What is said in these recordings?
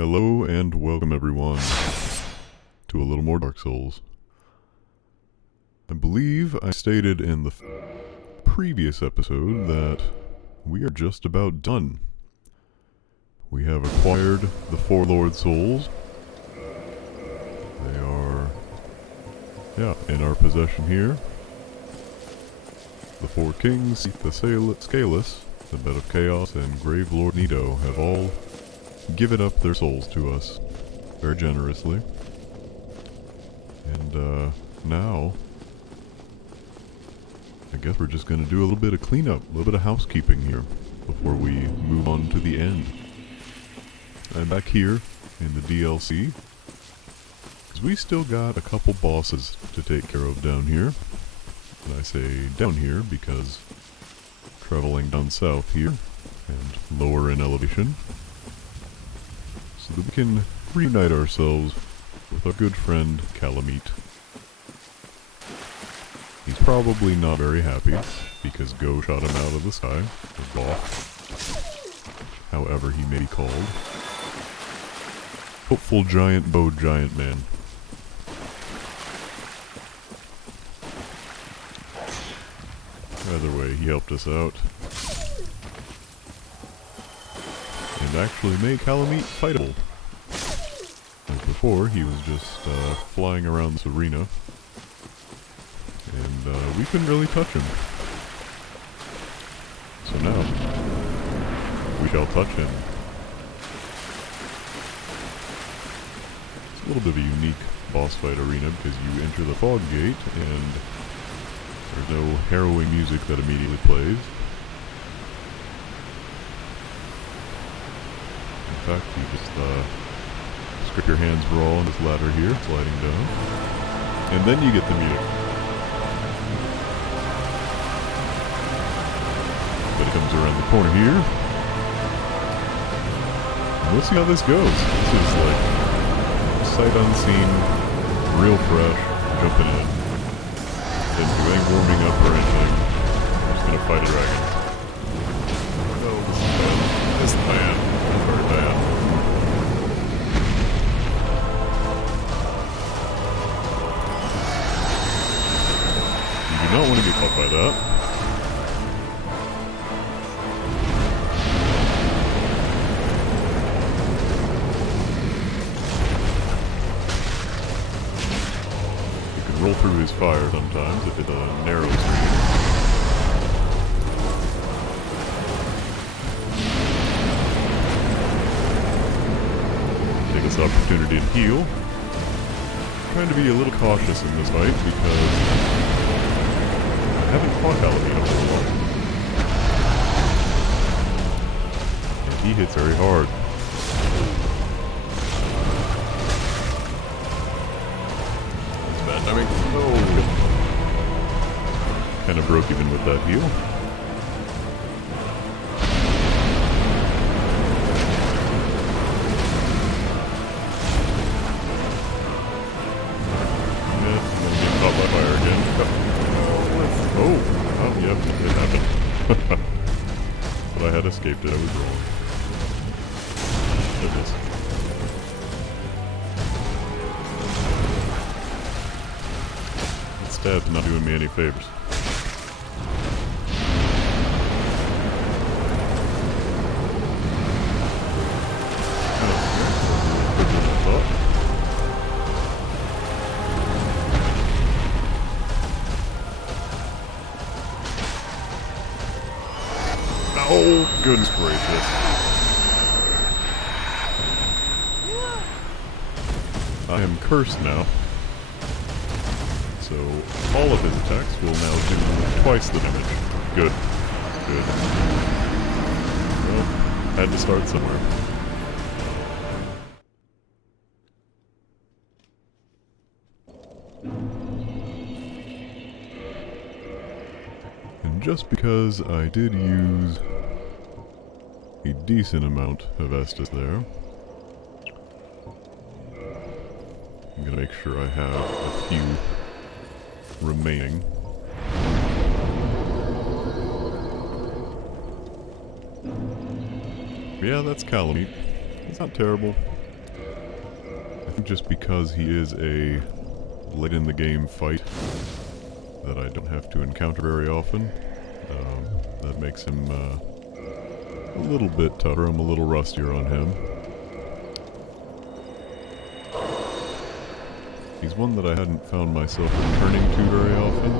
Hello and welcome everyone to a little more Dark Souls. I believe I stated in the previous episode that we are just about done. We have acquired the 4 Lord Souls. They are, in our possession here. The 4 Kings, the Scalus, the Bed of Chaos, and Grave Lord Nito have all given up their souls to us very generously. And now I guess we're just going to do a little bit of cleanup, a little bit of housekeeping here before we move on to the end. I'm back here in the DLC because we still got a couple bosses to take care of down here. And I say down here because traveling down south here and lower in elevation, so that we can reunite ourselves with our good friend Kalameet. He's probably not very happy because Go shot him out of the sky, or Goth, however he may be called. Hopeful giant bowed giant man. Either way, he helped us out and actually made Kalameet fightable. As before, he was just flying around this arena, and we couldn't really touch him. So now, we shall touch him. It's a little bit of a unique boss fight arena because you enter the fog gate and there's no harrowing music that immediately plays. In fact, you just strip your hands raw on this ladder here, sliding down, and then you get the music. But it comes around the corner here, and we'll see how this goes. This is like sight unseen, real fresh, jumping in. Didn't do any warming up or anything. I'm just gonna fight a dragon. No, this is bad. This is bad. Very bad. You do not want to get caught by that. You can roll through his fire sometimes if it's a narrow stream. Take this opportunity to heal. Trying to be a little cautious in this fight because I haven't fought Kalameet for a while. And he hits very hard. That's bad timing. No! Kinda broke even with that heal. Yep, it happened. But I had escaped it, I was wrong. Goodness. That stab's not doing me any favors. Oh, goodness gracious. I am cursed now. So, all of his attacks will now do twice the damage. Good. Good. Well, had to start somewhere. And just because I did use a decent amount of Estus there, I'm gonna make sure I have a few remaining. Yeah, that's Kalameet. It's not terrible. just because he is a late in the game fight that I don't have to encounter very often. That makes him a little bit tougher. I'm a little rustier on him. He's one that I hadn't found myself returning to very often,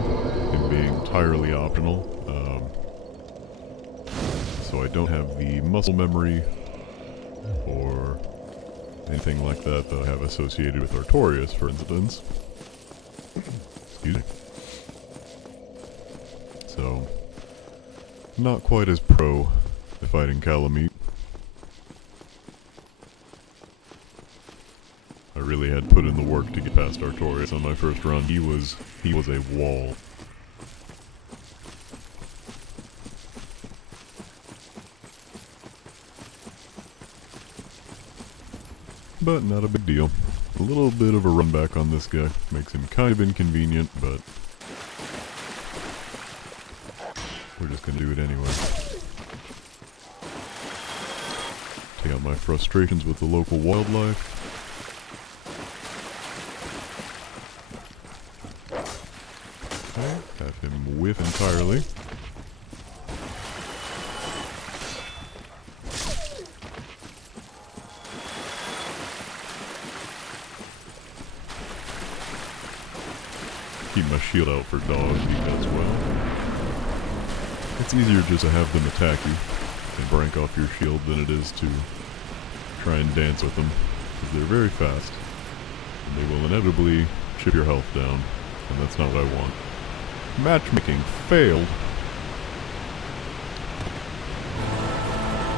him being entirely optional. So I don't have the muscle memory or anything like that that I have associated with Artorias, for instance. Excuse me. So, not quite as pro at fighting Kalameet. I really had put in the work to get past Artorias on my first run. He was a wall. But not a big deal. A little bit of a run back on this guy. Makes him kind of inconvenient, but we're just gonna do it anyway. Take out my frustrations with the local wildlife. Okay, have him whiff entirely. Keep my shield out for dogs, he does well. It's easier just to have them attack you and break off your shield than it is to try and dance with them, because they're very fast, and they will inevitably chip your health down, and that's not what I want. Matchmaking failed.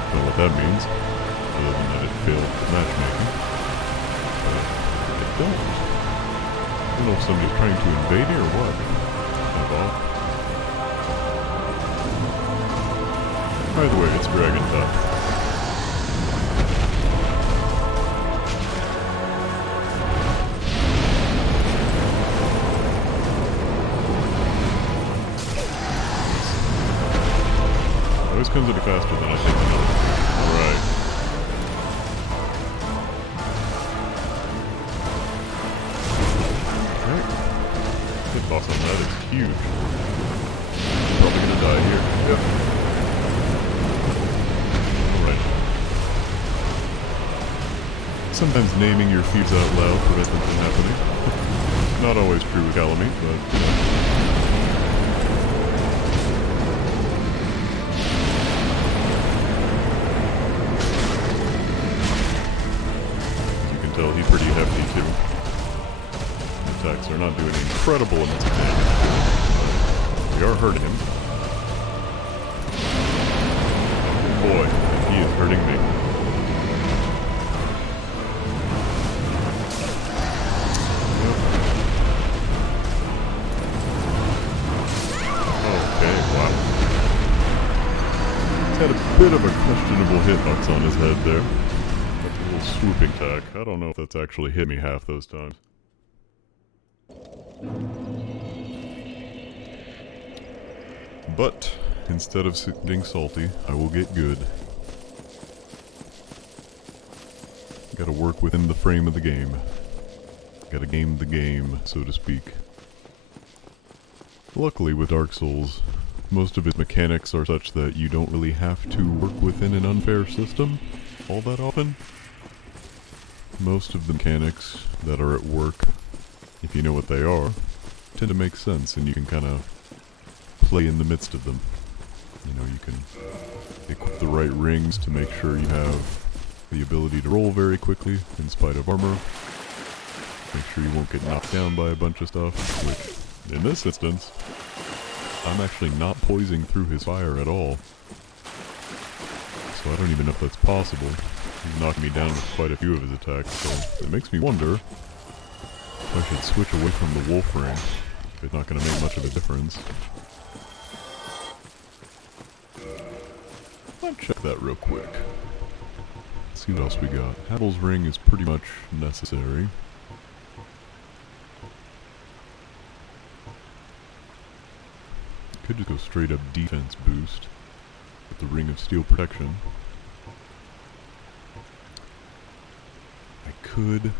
Don't know what that means, other than that it failed matchmaking. But I don't. I don't know if somebody's trying to invade me or what. Either way, it's Dragon Top. Always comes a bit faster than I think. Right. Hit boss on that is huge. Probably gonna die here. Yep. Alright. Sometimes naming your fears out loud prevents them from happening. Not always true with Kalameet, but as you can tell, he's pretty hefty too. Attacks are not doing incredible amounts of damage. We are hurting him. Boy, he is hurting me. Okay, wow. He's had a bit of a questionable hitbox on his head there. That's a little swooping attack. I don't know if that's actually hit me half those times. But instead of getting salty, I will get good. Gotta work within the frame of the game. Gotta game the game, so to speak. Luckily with Dark Souls, most of its mechanics are such that you don't really have to work within an unfair system all that often. Most of the mechanics that are at work, if you know what they are, tend to make sense, and you can kind of play in the midst of them. You know, you can equip the right rings to make sure you have the ability to roll very quickly in spite of armor. Make sure you won't get knocked down by a bunch of stuff, which, in this instance, I'm actually not poising through his fire at all. So I don't even know if that's possible. He's knocking me down with quite a few of his attacks, so it makes me wonder if I should switch away from the wolf ring. It's not going to make much of a difference. I'll check that real quick. Let's see what else we got. Havel's ring is pretty much necessary. Could just go straight up defense boost with the Ring of Steel Protection. I could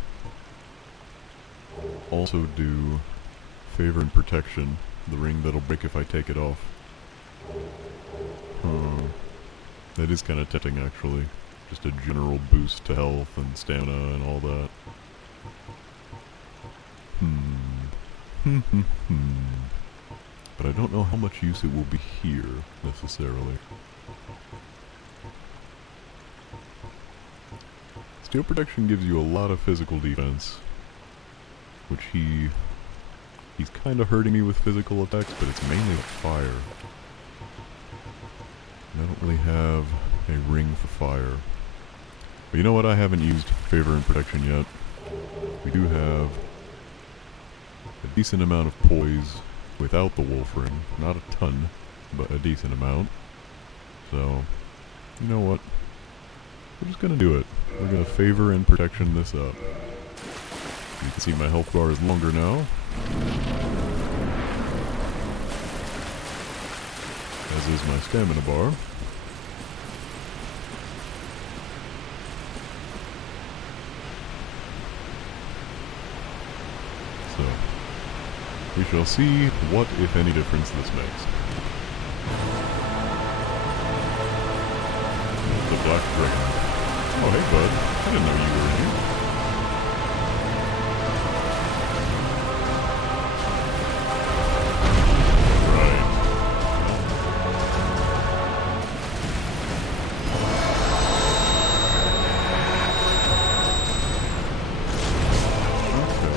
also do favor and protection, the ring that'll break if I take it off. That is kind of tempting, actually. Just a general boost to health and stamina and all that. But I don't know how much use it will be here, necessarily. Steel protection gives you a lot of physical defense, which he's kind of hurting me with physical attacks, but it's mainly fire. And I don't really have a ring for fire. But you know what? I haven't used favor and protection yet. We do have a decent amount of poise without the wolf ring. Not a ton, but a decent amount. So, you know what? We're just gonna do it. We're gonna favor and protection this up. You can see my health bar is longer now. As is my stamina bar. So, we shall see what, if any, difference this makes. The Black Dragon. Oh, hey, bud. I didn't know you were in here. Right. Okay.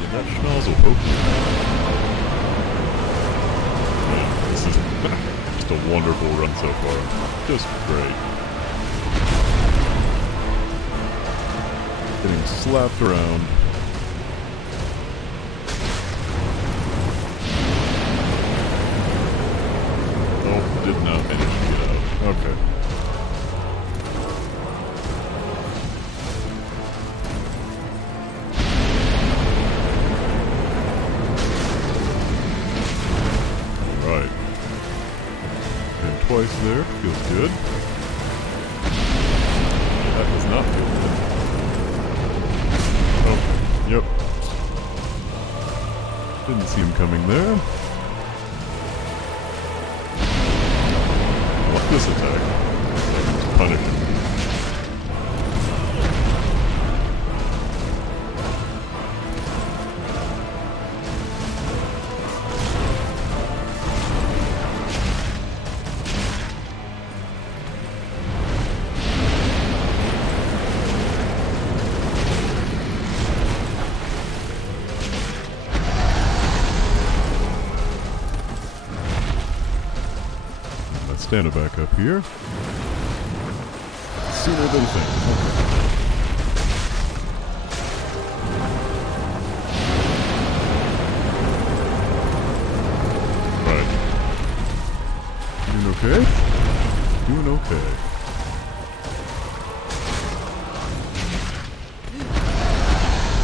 Did that schnozzle poke me? Man, this is just a wonderful run so far. Just great. Getting slapped around. Oh, did not manage to get out. Okay. Alright. And twice there. Feels good. That does not feel good. Oh, yep. Didn't see him coming there. I like this attack. Just punish him. Stand back up here. Sooner than think. Okay. Right. Doing okay? Doing okay.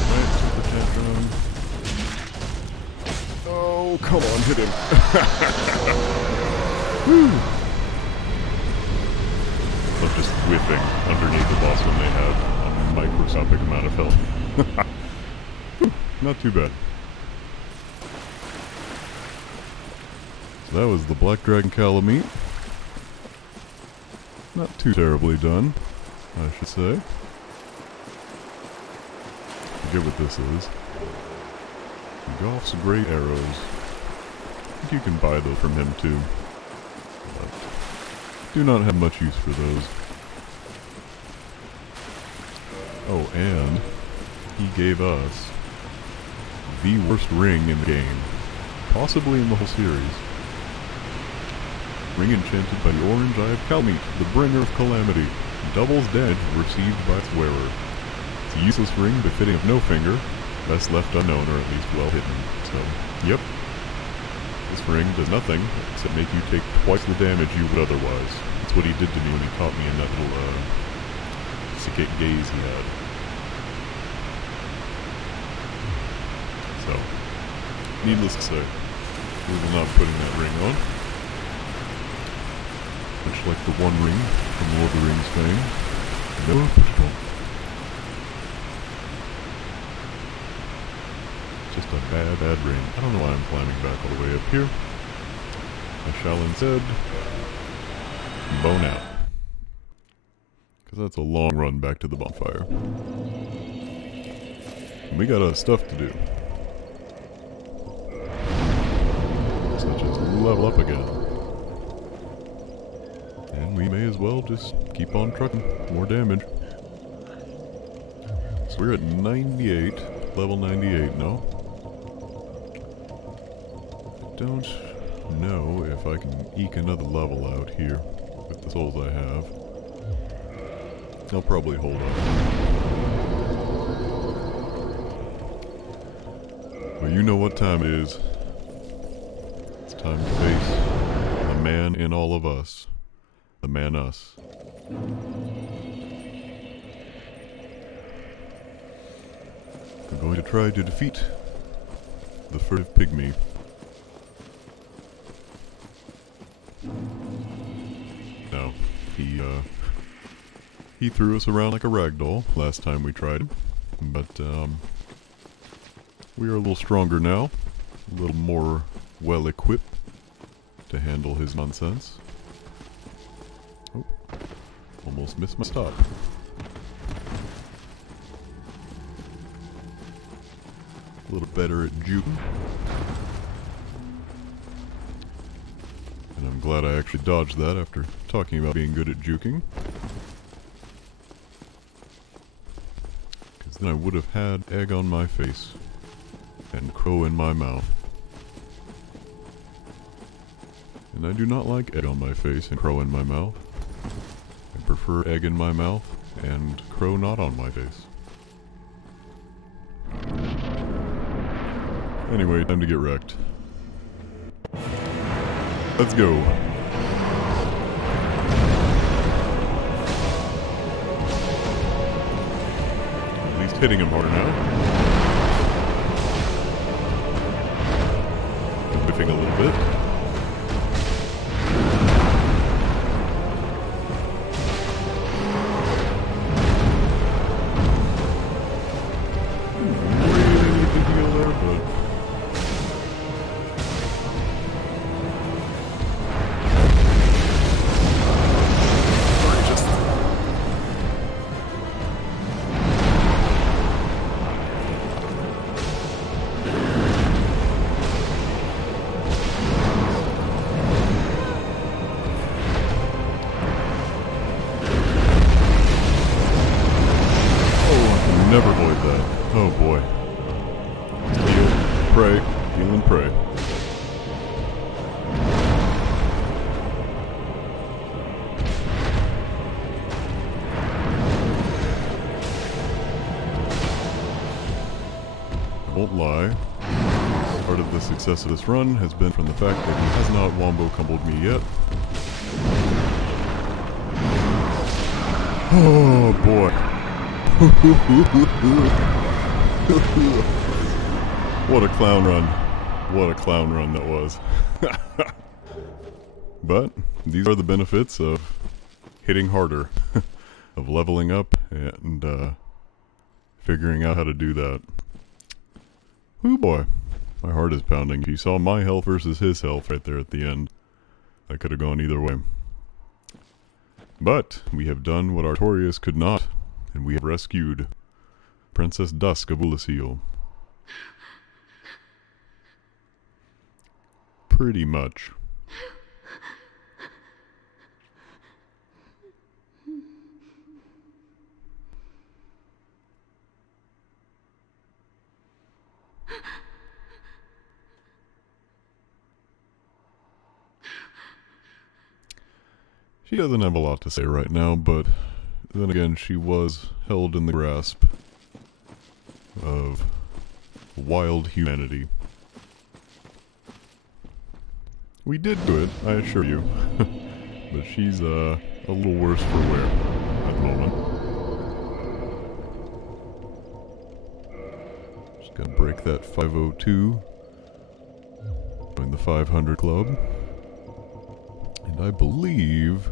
Right, super tantrum. Oh, come on, hit him. Woo! Of just whiffing underneath the boss when they have a microscopic amount of health. Not too bad. So that was the Black Dragon Calamite. Not too terribly done, I should say. Forget what this is. Goff's Great Arrows. I think you can buy those from him too. But do not have much use for those. Oh, and he gave us the worst ring in the game, possibly in the whole series. Ring enchanted by the Orange Eye of Calamite, the bringer of calamity. Doubles damage received by its wearer. It's a useless ring befitting of no finger, best left unknown or at least well hidden. So, yep. This ring does nothing except make you take twice the damage you would otherwise. That's what he did to me when he caught me in that little, sick gaze he had. So, needless to say, we will not be putting that ring on. Much like the One Ring from Lord of the Rings fame. No pistol. bad rain. I don't know why I'm climbing back all the way up here. I shall instead bone out. Because that's a long run back to the bonfire. And we got other stuff to do. Such as level up again. And we may as well just keep on trucking. More damage. So we're at 98. Level 98 now. I don't know if I can eke another level out here with the souls I have. I'll probably hold on. Well, you know what time it is. It's time to face the man in all of us. The man us. I'm going to try to defeat the furtive pygmy. No, he threw us around like a ragdoll last time we tried him, but we are a little stronger now, a little more well equipped to handle his nonsense. Oh, almost missed my stop. A little better at juking. And I'm glad I actually dodged that after talking about being good at juking. Because then I would have had egg on my face and crow in my mouth. And I do not like egg on my face and crow in my mouth. I prefer egg in my mouth and crow not on my face. Anyway, time to get wrecked. Let's go. At least hitting him hard now. Whiffing a little bit. Never avoid that. Oh boy. Heal, pray, heal and pray. I won't lie. Part of the success of this run has been from the fact that he has not wombo-comboed me yet. Oh boy. What a clown run. What a clown run that was. But these are the benefits of hitting harder. Of leveling up and figuring out how to do that. Whoo boy. My heart is pounding. If you saw my health versus his health right there at the end, that could have gone either way. But we have done what Artorias could not. And we have rescued Princess Dusk of Oolacile. Pretty much. She doesn't have a lot to say right now, but then again, she was held in the grasp of wild humanity. We did do it, I assure you. But she's a little worse for wear at the moment. Just gotta break that 502. Join the 500 club. And I believe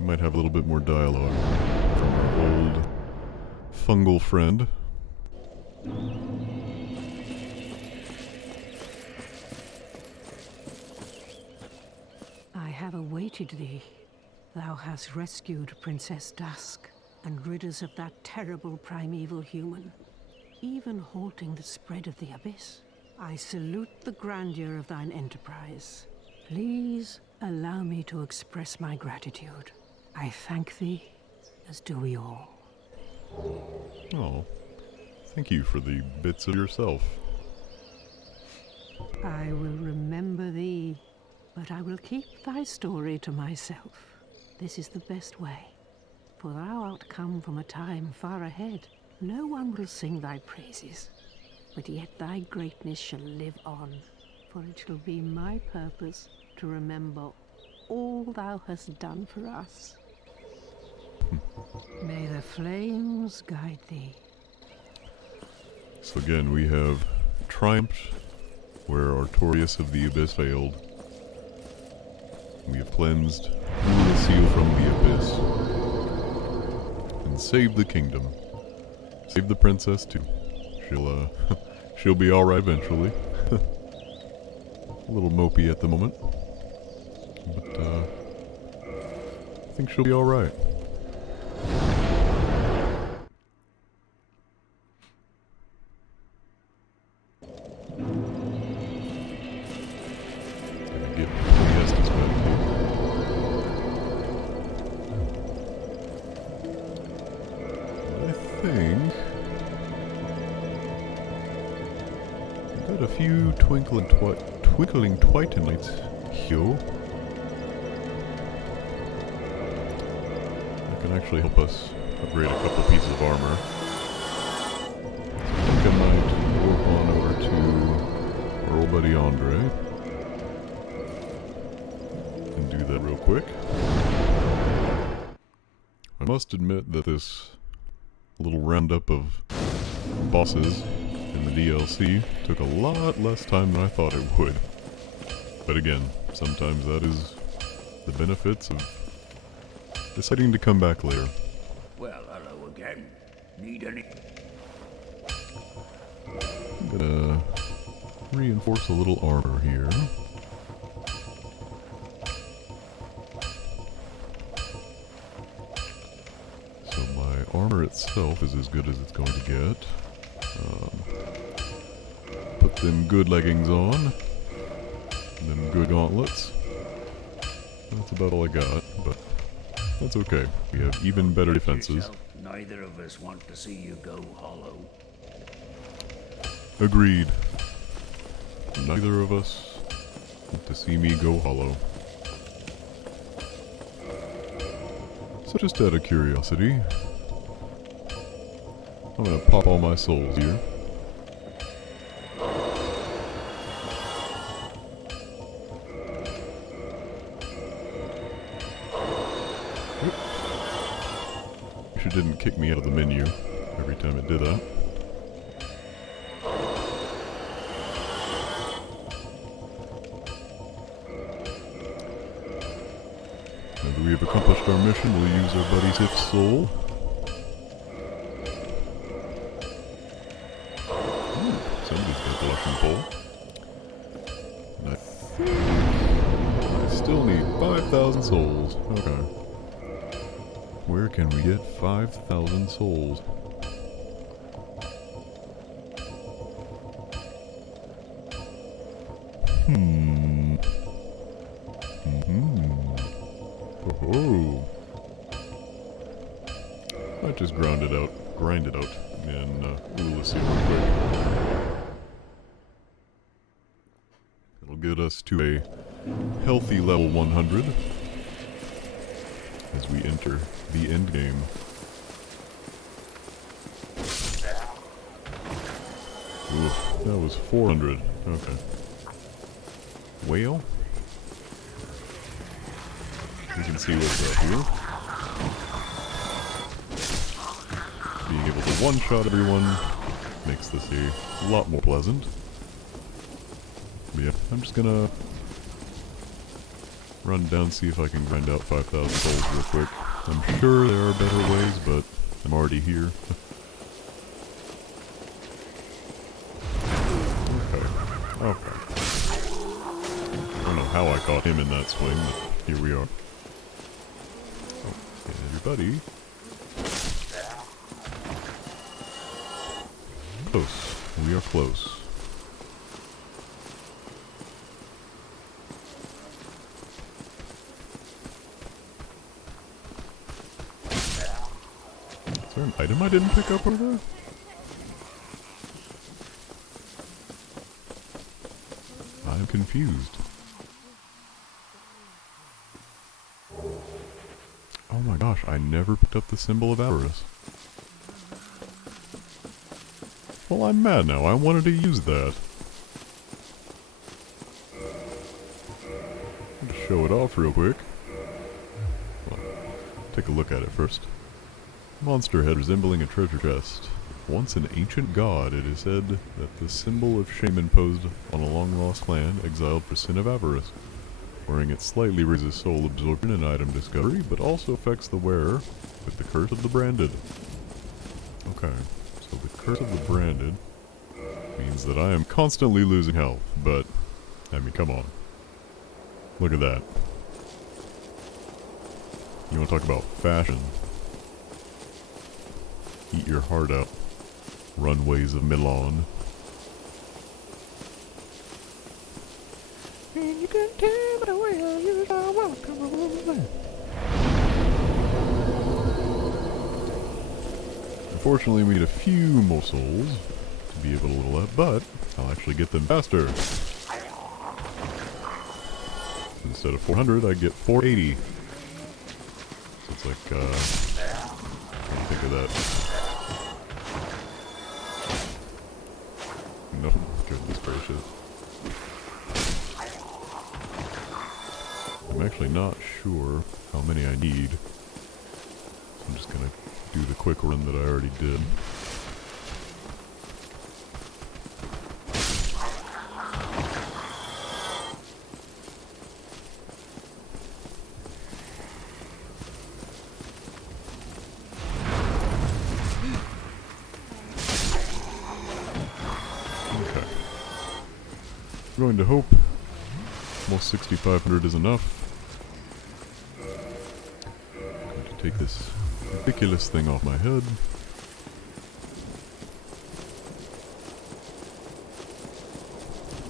we might have a little bit more dialogue from our old fungal friend. I have awaited thee. Thou hast rescued Princess Dusk and rid us of that terrible primeval human, even halting the spread of the abyss. I salute the grandeur of thine enterprise. Please allow me to express my gratitude. I thank thee, as do we all. Oh, thank you for the bits of yourself. I will remember thee, but I will keep thy story to myself. This is the best way, for thou art come from a time far ahead. No one will sing thy praises, but yet thy greatness shall live on, for it shall be my purpose to remember all thou hast done for us. May the flames guide thee. So again, we have triumphed where Artorias of the Abyss failed. We have cleansed Ulasil from the Abyss. And saved the kingdom. Saved the princess too. She'll be alright eventually. A little mopey at the moment. But, I think she'll be alright. Get Estes back here. I think we've got a few twinkling Twitonites here. That can actually help us upgrade a couple pieces of armor. So I think I might warp on over to our old buddy Andre. And do that real quick. I must admit that this little roundup of bosses in the DLC took a lot less time than I thought it would. But again, sometimes that is the benefits of deciding to come back later. Well, hello again. Need any? I'm gonna reinforce a little armor here. So my armor itself is as good as it's going to get. Put them good leggings on. Them good gauntlets. That's about all I got, but that's okay. We have even better defenses. Neither of us want to see you go hollow. Agreed. Neither of us want to see me go hollow. So just out of curiosity, I'm gonna pop all my souls here. Wish it didn't kick me out of the menu every time it did that. Now that we have accomplished our mission, we'll use our buddy Sif's soul. Ooh, somebody's got the Lushing Pole. And I think I still need 5,000 souls. Okay. Where can we get 5,000 souls? Oh. Might just grind it out in Ulasil real quick. It'll get us to a healthy level 100 as we enter the end game. Oof, that was 400. Okay. Whale? We can see what's up here. Being able to one-shot everyone makes this a lot more pleasant. But yeah, I'm just gonna run down, see if I can grind out 5,000 souls real quick. I'm sure there are better ways, but I'm already here. Okay. I don't know how I caught him in that swing, but here we are. Oh, everybody. Close. We are close. Is there an item I didn't pick up over there? I'm confused. Oh my gosh, I never picked up the symbol of avarice. Well, I'm mad now. I wanted to use that. I'll just show it off real quick. Well, take a look at it first. Monster head resembling a treasure chest. Once an ancient god, it is said that the symbol of shame imposed on a long-lost clan exiled for sin of avarice. Wearing it slightly raises soul absorption and item discovery, but also affects the wearer with the curse of the branded. Okay, so the curse of the branded means that I am constantly losing health, but, I mean, come on. Look at that. You want to talk about fashion? Eat your heart out. Runways of Milan. And you can tell by the way I use our walk. Unfortunately, we need a few more souls to be able to level up, but I'll actually get them faster. Instead of 400, I get 480. So it's like, what do you think of that? No, goodness gracious. I'm actually not sure how many I need. So I'm just gonna do the quick run that I already did. I'm going to hope almost 6,500 is enough. I'm going to take this ridiculous thing off my head.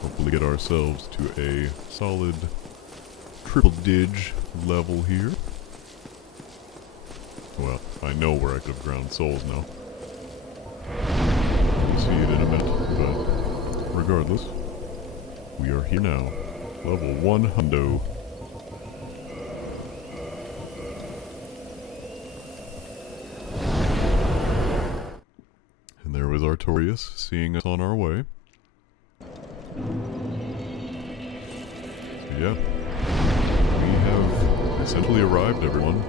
Hopefully get ourselves to a solid triple dig level here. Well, I know where I could have ground souls now. We'll see it in a minute, but regardless. We are here now. Level 1 hundo. And there was Artorias, seeing us on our way. So yeah. We have essentially arrived, everyone.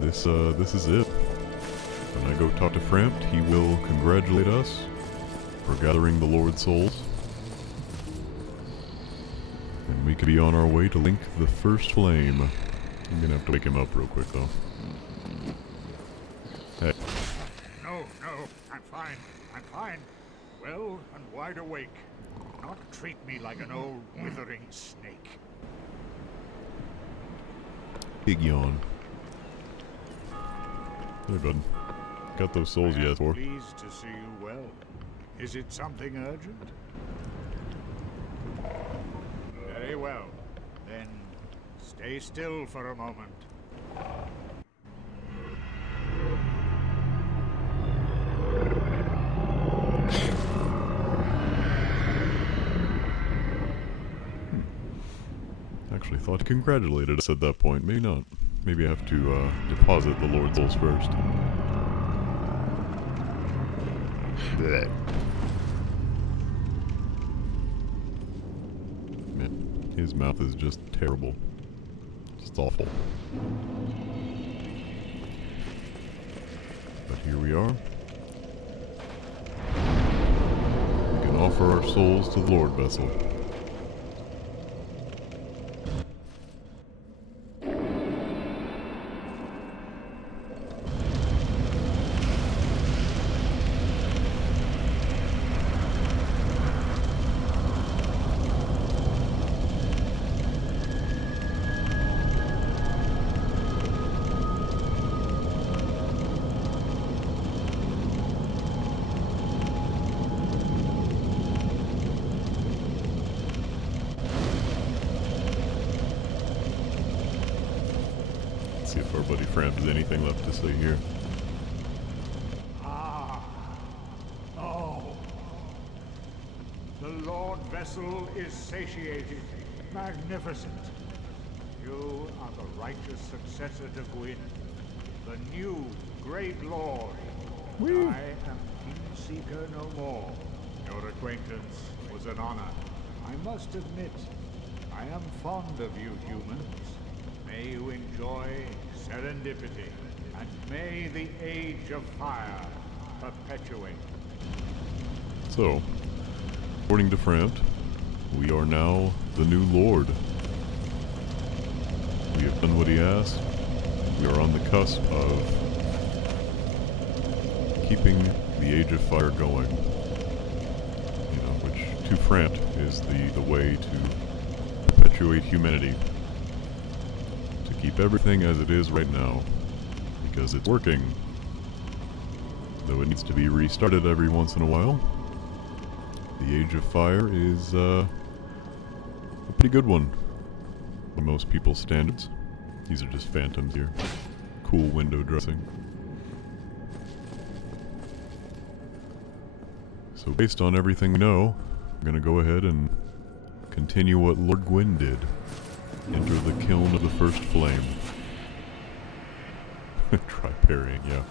This is it. When I go talk to Frampt, he will congratulate us for gathering the Lord's souls. And we could be on our way to link the first flame. I'm gonna have to wake him up real quick though. Hey. No, I'm fine. I'm fine. Well and wide awake. Not treat me like an old withering snake. Big yawn. Hey bud. Got those souls you asked for. Pleased to see you well. Is it something urgent? Very well. Then stay still for a moment. Actually thought he congratulated us at that point. Maybe not. Maybe I have to deposit the Lord's souls first. Blech. Man, his mouth is just terrible. It's awful. But here we are. We can offer our souls to the Lord Vessel. Let's see if our buddy Framp has anything left to say here. Ah. Oh. The Lord Vessel is satiated. Magnificent. You are the righteous successor to Gwyn. The new great lord. Whee! I am Kingseeker no more. Your acquaintance was an honor. I must admit, I am fond of you humans. May you enjoy serendipity, and may the Age of Fire perpetuate. So, according to Frampt, we are now the new Lord. We have done what he asked. We are on the cusp of keeping the Age of Fire going. You know, which to Frampt is the way to perpetuate humanity. To keep everything as it is right now. Because it's working. Though it needs to be restarted every once in a while. The Age of Fire is a pretty good one by most people's standards. These are just phantoms here. Cool window dressing. So based on everything we know, I'm gonna go ahead and continue what Lord Gwyn did. Enter the kiln of the first flame. Try parrying, yeah.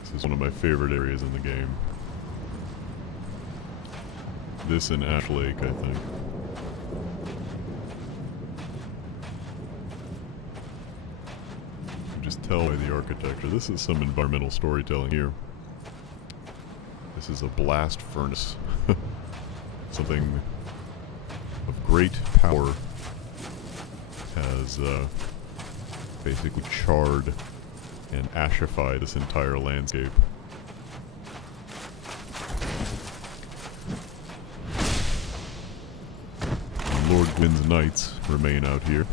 This is one of my favorite areas in the game. This and Ash Lake, I think. You can just tell by the architecture. This is some environmental storytelling here. This is a blast furnace. Something of great power has basically charred and ashified this entire landscape. And Lord Gwyn's knights remain out here.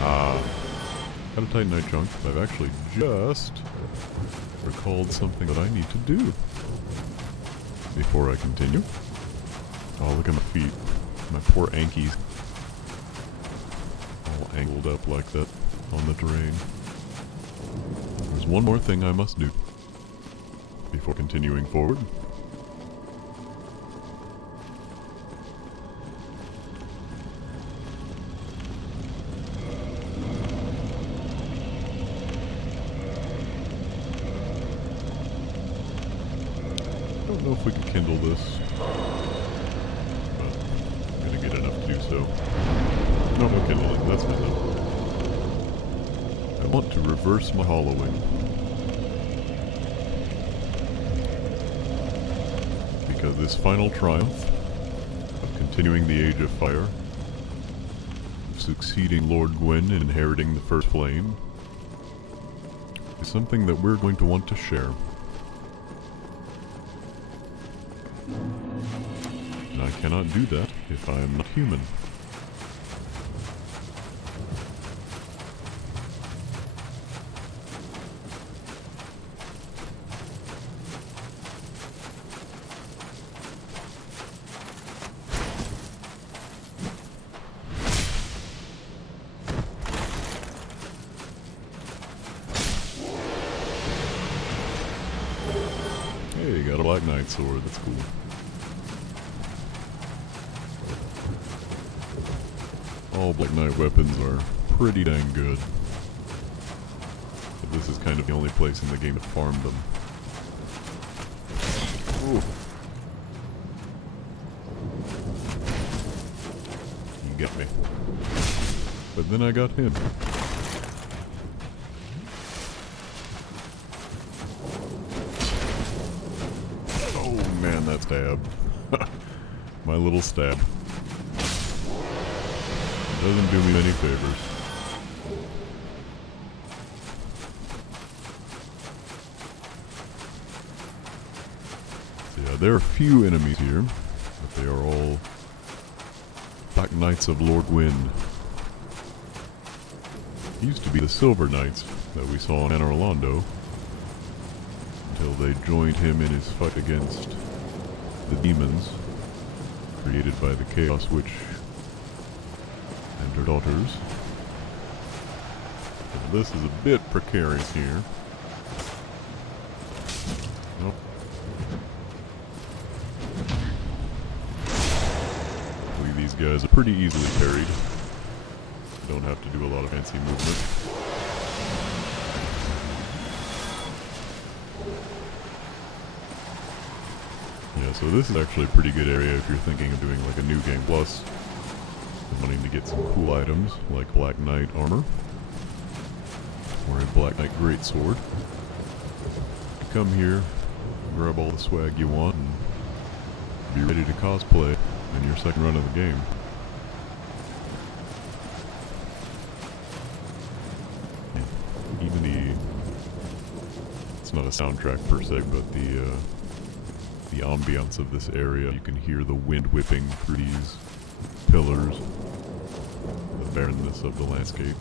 Got a Titanite chunk. I've actually just recalled something that I need to do before I continue. Oh, look at my feet. My poor Ankies. All angled up like that on the terrain. There's one more thing I must do before continuing forward. I don't know if we can kindle this, but I'm gonna get enough to do so. No kindling, that's fine though. I want to reverse my hollowing. Because this final triumph of continuing the Age of Fire, of succeeding Lord Gwyn and inheriting the First Flame, is something that we're going to want to share. And I cannot do that if I am not human. Hey, you got a Black Knight sword, that's cool. All Black Knight weapons are pretty dang good. But this is kind of the only place in the game to farm them. Ooh. You get me. But then I got him. Oh man, that stab. My little stab. Doesn't do me any favors. So yeah, there are few enemies here, but they are all Black Knights of Lord Gwyn. It used to be the Silver Knights that we saw in Anor Londo, until they joined him in his fight against the demons. created by the Chaos Witch and her daughters. And this is a bit precarious here. Nope. These guys are pretty easily parried. Don't have to do a lot of fancy movement. Yeah, so this is actually a pretty good area if you're thinking of doing like a New Game Plus and wanting to get some cool items like Black Knight armor or a Black Knight Greatsword. You come here, grab all the swag you want, and be ready to cosplay in your second run of the game. Even it's not a soundtrack per se, but the ambiance of this area, you can hear the wind whipping through these pillars, the barrenness of the landscape.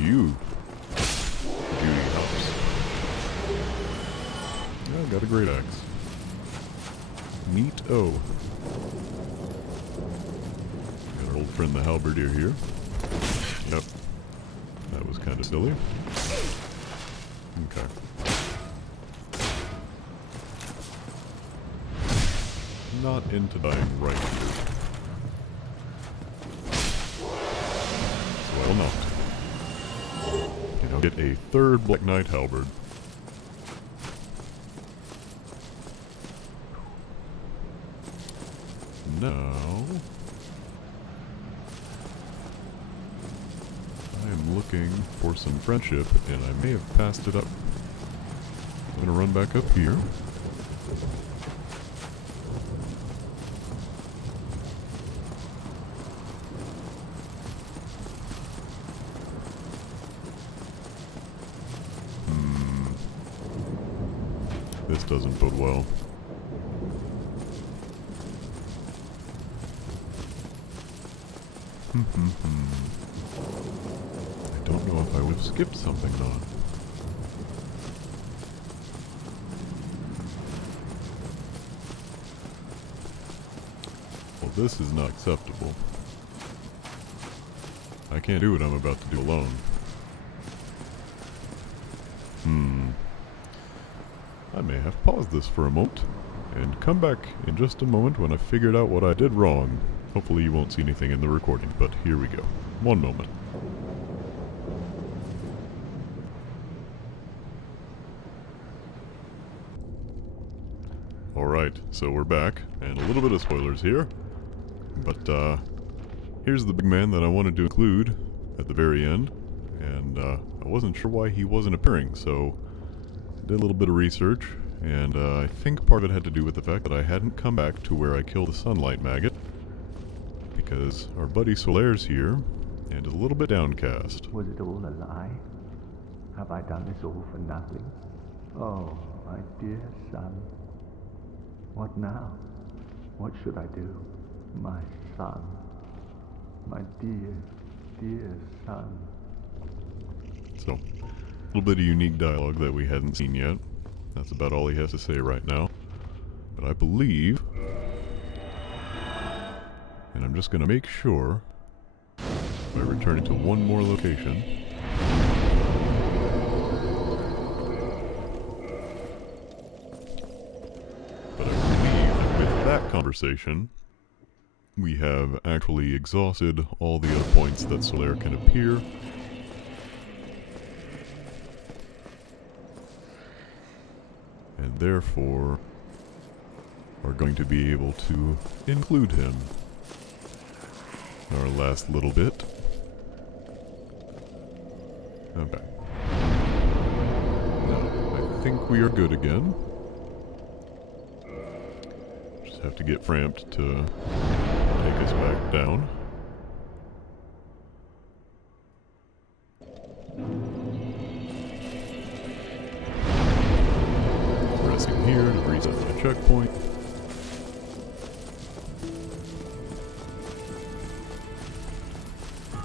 You, Judy Hops. Yeah, got a great axe. Neat-o. Got our old friend the halberdier here. Yep. That was kind of silly. Okay. Not into dying right here. Well, not. And I'll get a third Black Knight halberd. Now, I am looking for some friendship, and I may have passed it up. I'm gonna run back up here. This doesn't bode well. I don't know if I would have skipped something though. Well, this is not acceptable. I can't do what I'm about to do alone. I may have paused this for a moment, and come back in just a moment when I've figured out what I did wrong. Hopefully you won't see anything in the recording, but here we go. One moment. Alright, so we're back, and a little bit of spoilers here. But, here's the big man that I wanted to include at the very end, and, I wasn't sure why he wasn't appearing, so did a little bit of research, and I think part of it had to do with the fact that I hadn't come back to where I killed the sunlight maggot, because our buddy Solaire's here, and is a little bit downcast. Was it all a lie? Have I done this all for nothing? Oh, my dear son. What now? What should I do? My son. My dear, dear son. So, a little bit of unique dialogue that we hadn't seen yet. That's about all he has to say right now. But I believe, and I'm just going to make sure by returning to one more location. But I believe with that conversation, we have actually exhausted all the other points that Solaire can appear. And therefore are going to be able to include him in our last little bit. Okay. Now, I think we are good again. Just have to get Frampt to take us back down. here to reset my checkpoint.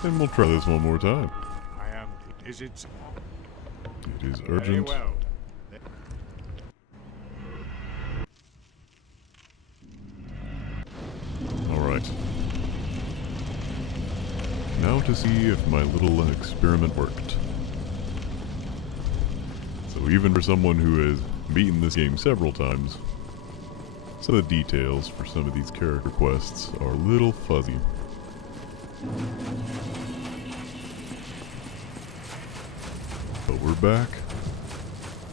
And we'll try this one more time. I am. Is it? It is Very urgent. well. Alright. Now to see if my little experiment worked. So even for someone who has beaten this game several times, some of the details for some of these character quests are a little fuzzy. But we're back,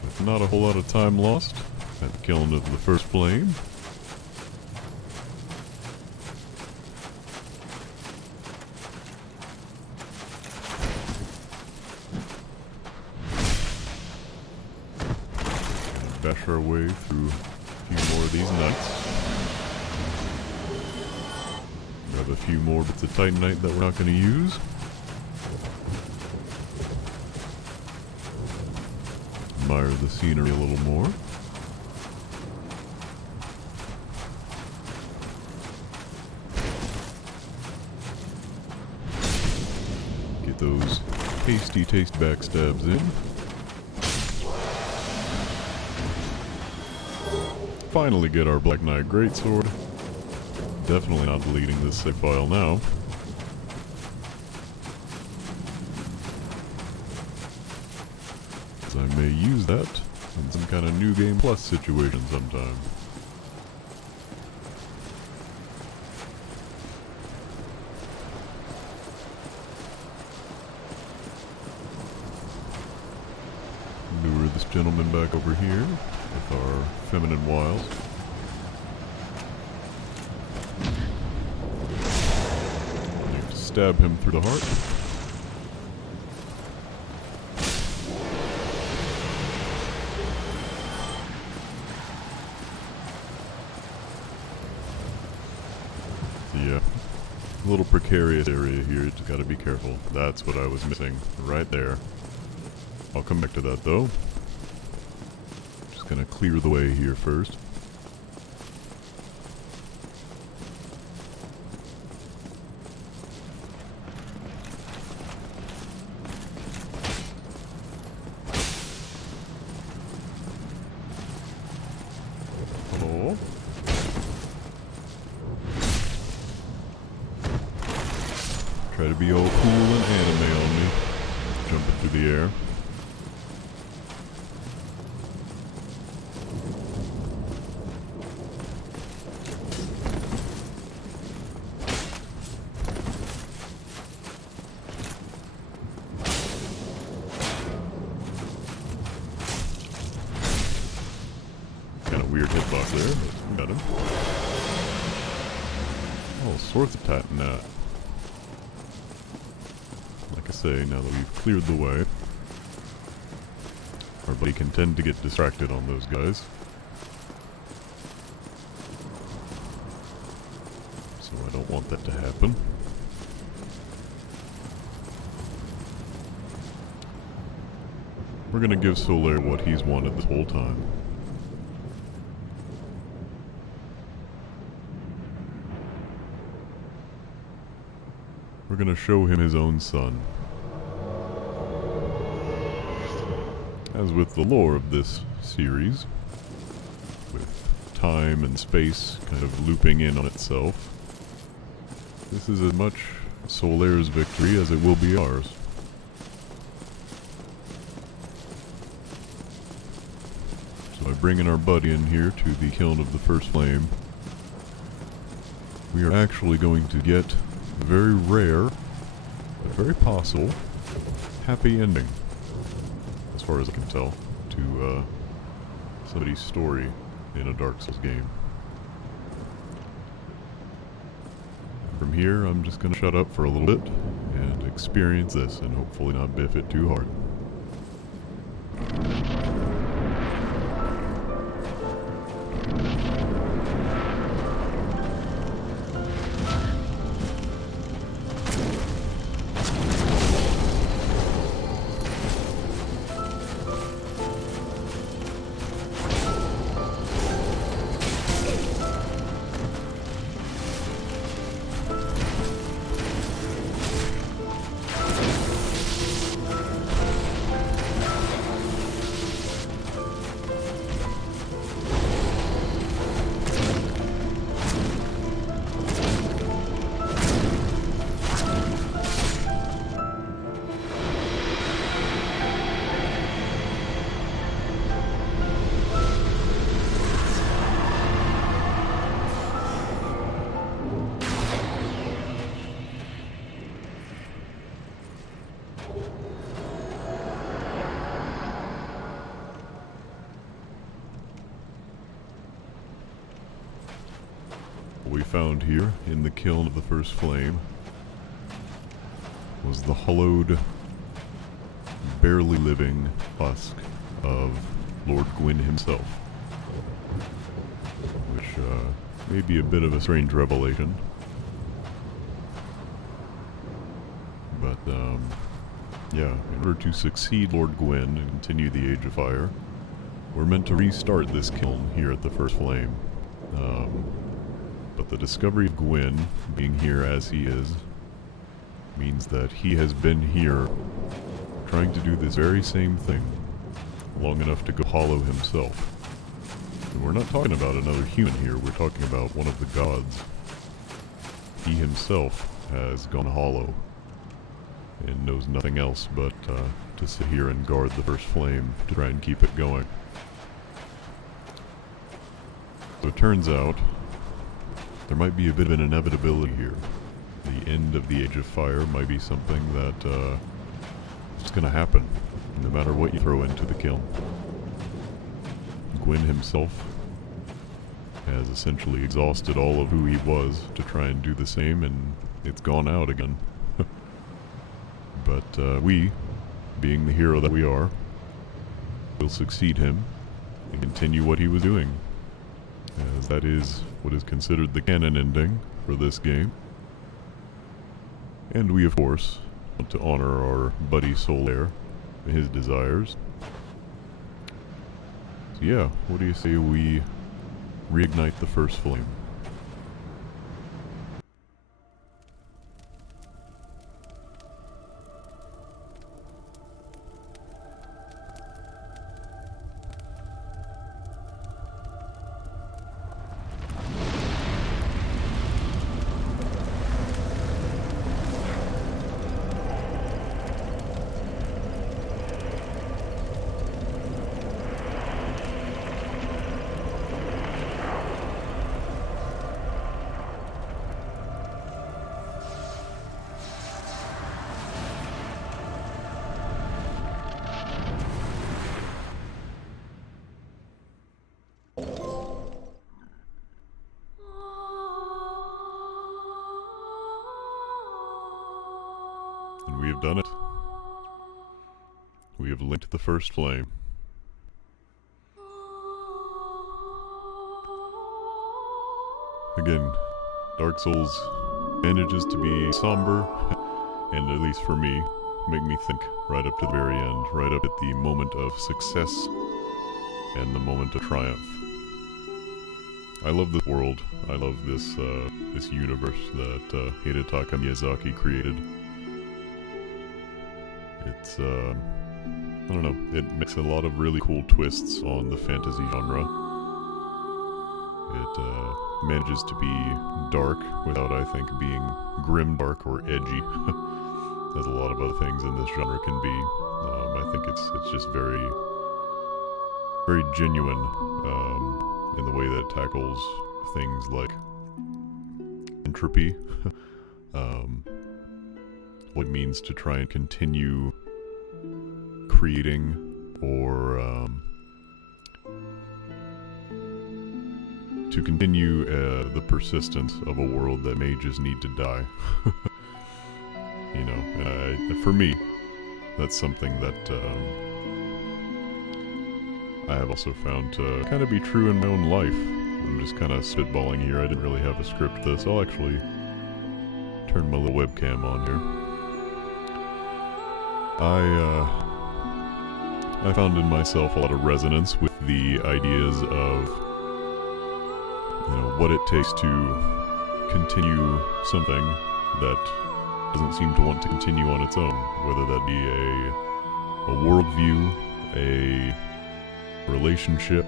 with not a whole lot of time lost at the killing of the first flame. Bash our way through a few more of these knights. Grab a few more bits of Titanite that we're not going to use. Admire the scenery a little more. Get those tasty taste backstabs in. Finally get our Black Knight Greatsword. Definitely not deleting this save file now. As I may use that in some kind of New Game Plus situation sometime. Lure this gentleman back over here with our feminine wiles. Need to stab him through the heart. Yeah, a little precarious area here, just gotta be careful. That's what I was missing, right there. I'll come back to that though. Just gonna clear the way here first. Hello? Try to be all cool and anime on me. Jumping through the air. Kind of weird hitbox there, but we got him. All sorts of Titanite. Like I say, now that we've cleared the way, our buddy can tend to get distracted on those guys. So I don't want that to happen. We're gonna give Solaire what he's wanted this whole time. We're gonna show him his own son. As with the lore of this series, with time and space kind of looping in on itself, this is as much Solaire's victory as it will be ours. So by bringing our buddy in here to the kiln of the first flame, we are actually going to get a very rare, but very possible, happy ending, as far as I can tell, to somebody's story in a Dark Souls game. From here, I'm just going to shut up for a little bit and experience this and hopefully not biff it too hard. found here in the kiln of the first flame was the hollowed, barely living husk of Lord Gwyn himself. Which may be a bit of a strange revelation. But, yeah, in order to succeed Lord Gwyn and continue the Age of Fire, we're meant to restart this kiln here at the First Flame. But the discovery of Gwyn being here as he is means that he has been here trying to do this very same thing long enough to go hollow himself. And we're not talking about another human here, we're talking about one of the gods. He himself has gone hollow and knows nothing else but to sit here and guard the First Flame to try and keep it going. So it turns out there might be a bit of an inevitability here. The end of the Age of Fire might be something that is going to happen, no matter what you throw into the kiln. Gwyn himself has essentially exhausted all of who he was to try and do the same, and it's gone out again. But we, being the hero that we are, will succeed him and continue what he was doing, as that is what is considered the canon ending for this game. And we, of course, want to honor our buddy Solaire and his desires. So yeah, what do you say we reignite the First Flame? And we have done it. We have linked the First Flame. Again, Dark Souls manages to be somber, and at least for me, make me think right up to the very end, right up at the moment of success and the moment of triumph. I love this world. I love this this universe that Hidetaka Miyazaki created. It's, I don't know, it makes a lot of really cool twists on the fantasy genre. It manages to be dark without, I think, being grim dark or edgy, as a lot of other things in this genre can be. I think it's just very, very genuine in the way that it tackles things like entropy, what it means to try and continue creating or to continue the persistence of a world that may just need to die. You know, for me, that's something that I have also found to kind of be true in my own life. I'm just kind of spitballing here. I didn't really have a script for this. I'll actually turn my little webcam on here. I found in myself a lot of resonance with the ideas of, you know, what it takes to continue something that doesn't seem to want to continue on its own, whether that be a worldview, a relationship,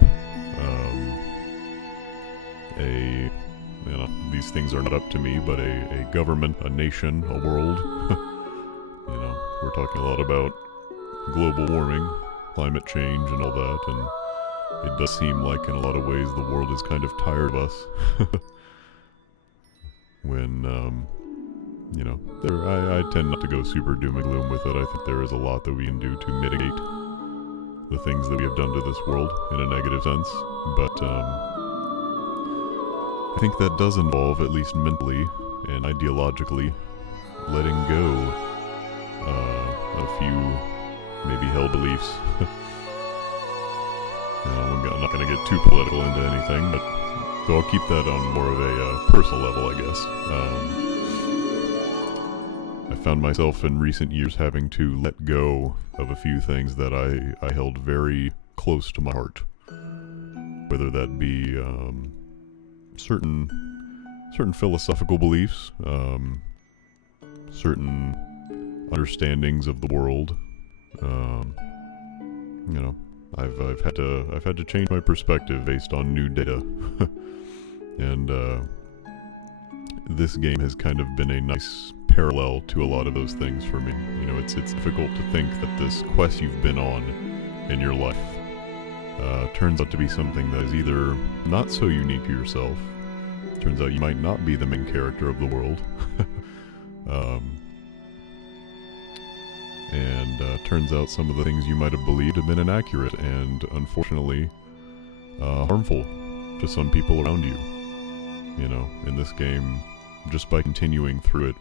you know, these things are not up to me, but a government, a nation, a world. You know, we're talking a lot about global warming, climate change, and all that, and it does seem like in a lot of ways the world is kind of tired of us. When, you know, I tend not to go super doom and gloom with it. I think there is a lot that we can do to mitigate the things that we have done to this world in a negative sense, but, I think that does involve, at least mentally and ideologically, letting go a few maybe held beliefs. I'm not going to get too political into anything, but so I'll keep that on more of a personal level, I guess. I found myself in recent years having to let go of a few things that I held very close to my heart. Whether that be certain philosophical beliefs, certain understandings of the world. You know, I've had to change my perspective based on new data, and this game has kind of been a nice parallel to a lot of those things for me. You know, it's difficult to think that this quest you've been on in your life turns out to be something that is either not so unique to yourself. Turns out you might not be the main character of the world. And turns out some of the things you might have believed have been inaccurate and, unfortunately, harmful to some people around you. You know, in this game, just by continuing through it,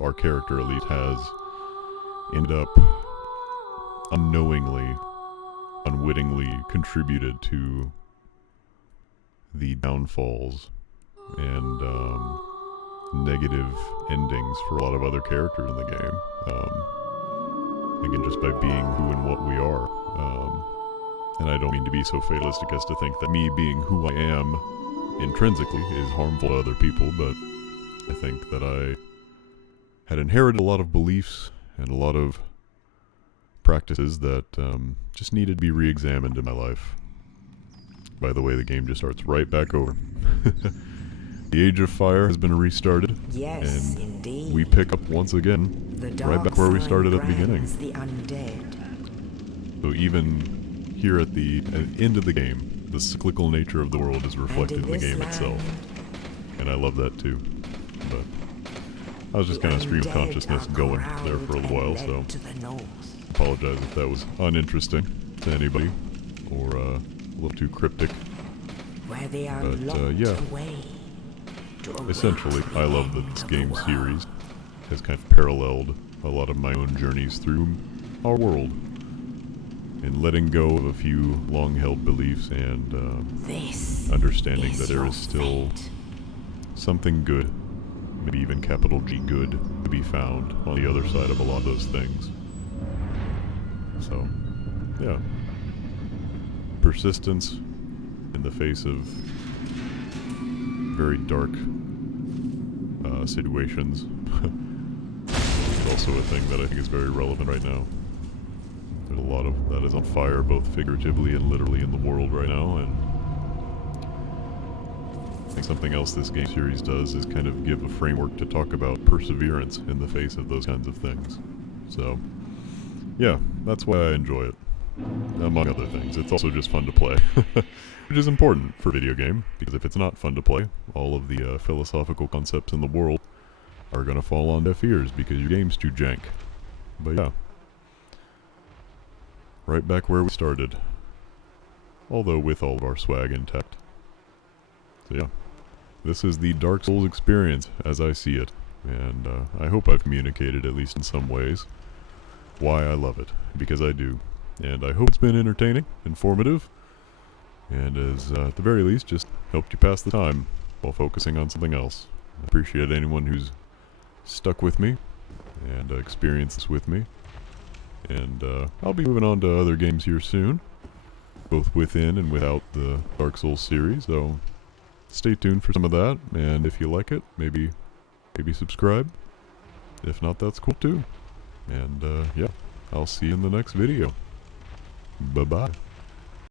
our character at least has ended up unknowingly, unwittingly contributed to the downfalls and negative endings for a lot of other characters in the game. Again, just by being who and what we are. And I don't mean to be so fatalistic as to think that me being who I am intrinsically is harmful to other people, but I think that I had inherited a lot of beliefs and a lot of practices that just needed to be re-examined in my life. By the way, the game just starts right back over. The Age of Fire has been restarted, Yes, and indeed. we pick up once again, right back where we started at the beginning. The undead. So even here at the end of the game, the cyclical nature of the world is reflected in the game itself. And I love that too. But I was just kind of stream of consciousness going there for a little while, so apologize if that was uninteresting to anybody or a little too cryptic. Where they are But locked yeah, away to essentially, await the I love that end this of the game world. series has kind of paralleled a lot of my own journeys through our world. And letting go of a few long-held beliefs and This understanding is that there your is still fate. something good, maybe even capital G good, to be found on the other side of a lot of those things. So, yeah. Persistence in the face of very dark situations is also a thing that I think is very relevant right now. There's a lot of that is on fire, both figuratively and literally in the world right now, and I think something else this game series does is kind of give a framework to talk about perseverance in the face of those kinds of things. So, yeah, that's why I enjoy it. Among other things, it's also just fun to play, which is important for a video game, because if it's not fun to play, all of the philosophical concepts in the world are going to fall on deaf ears because your game's too jank. But yeah. Right back where we started. Although with all of our swag intact. So yeah. This is the Dark Souls experience as I see it. And I hope I've communicated, at least in some ways, why I love it. Because I do. And I hope it's been entertaining, informative, and as at the very least, just helped you pass the time while focusing on something else. I appreciate anyone who's stuck with me and experienced this with me. And I'll be moving on to other games here soon, both within and without the Dark Souls series, so stay tuned for some of that, and if you like it, maybe subscribe. If not, that's cool too. And yeah, I'll see you in the next video. Bye-bye.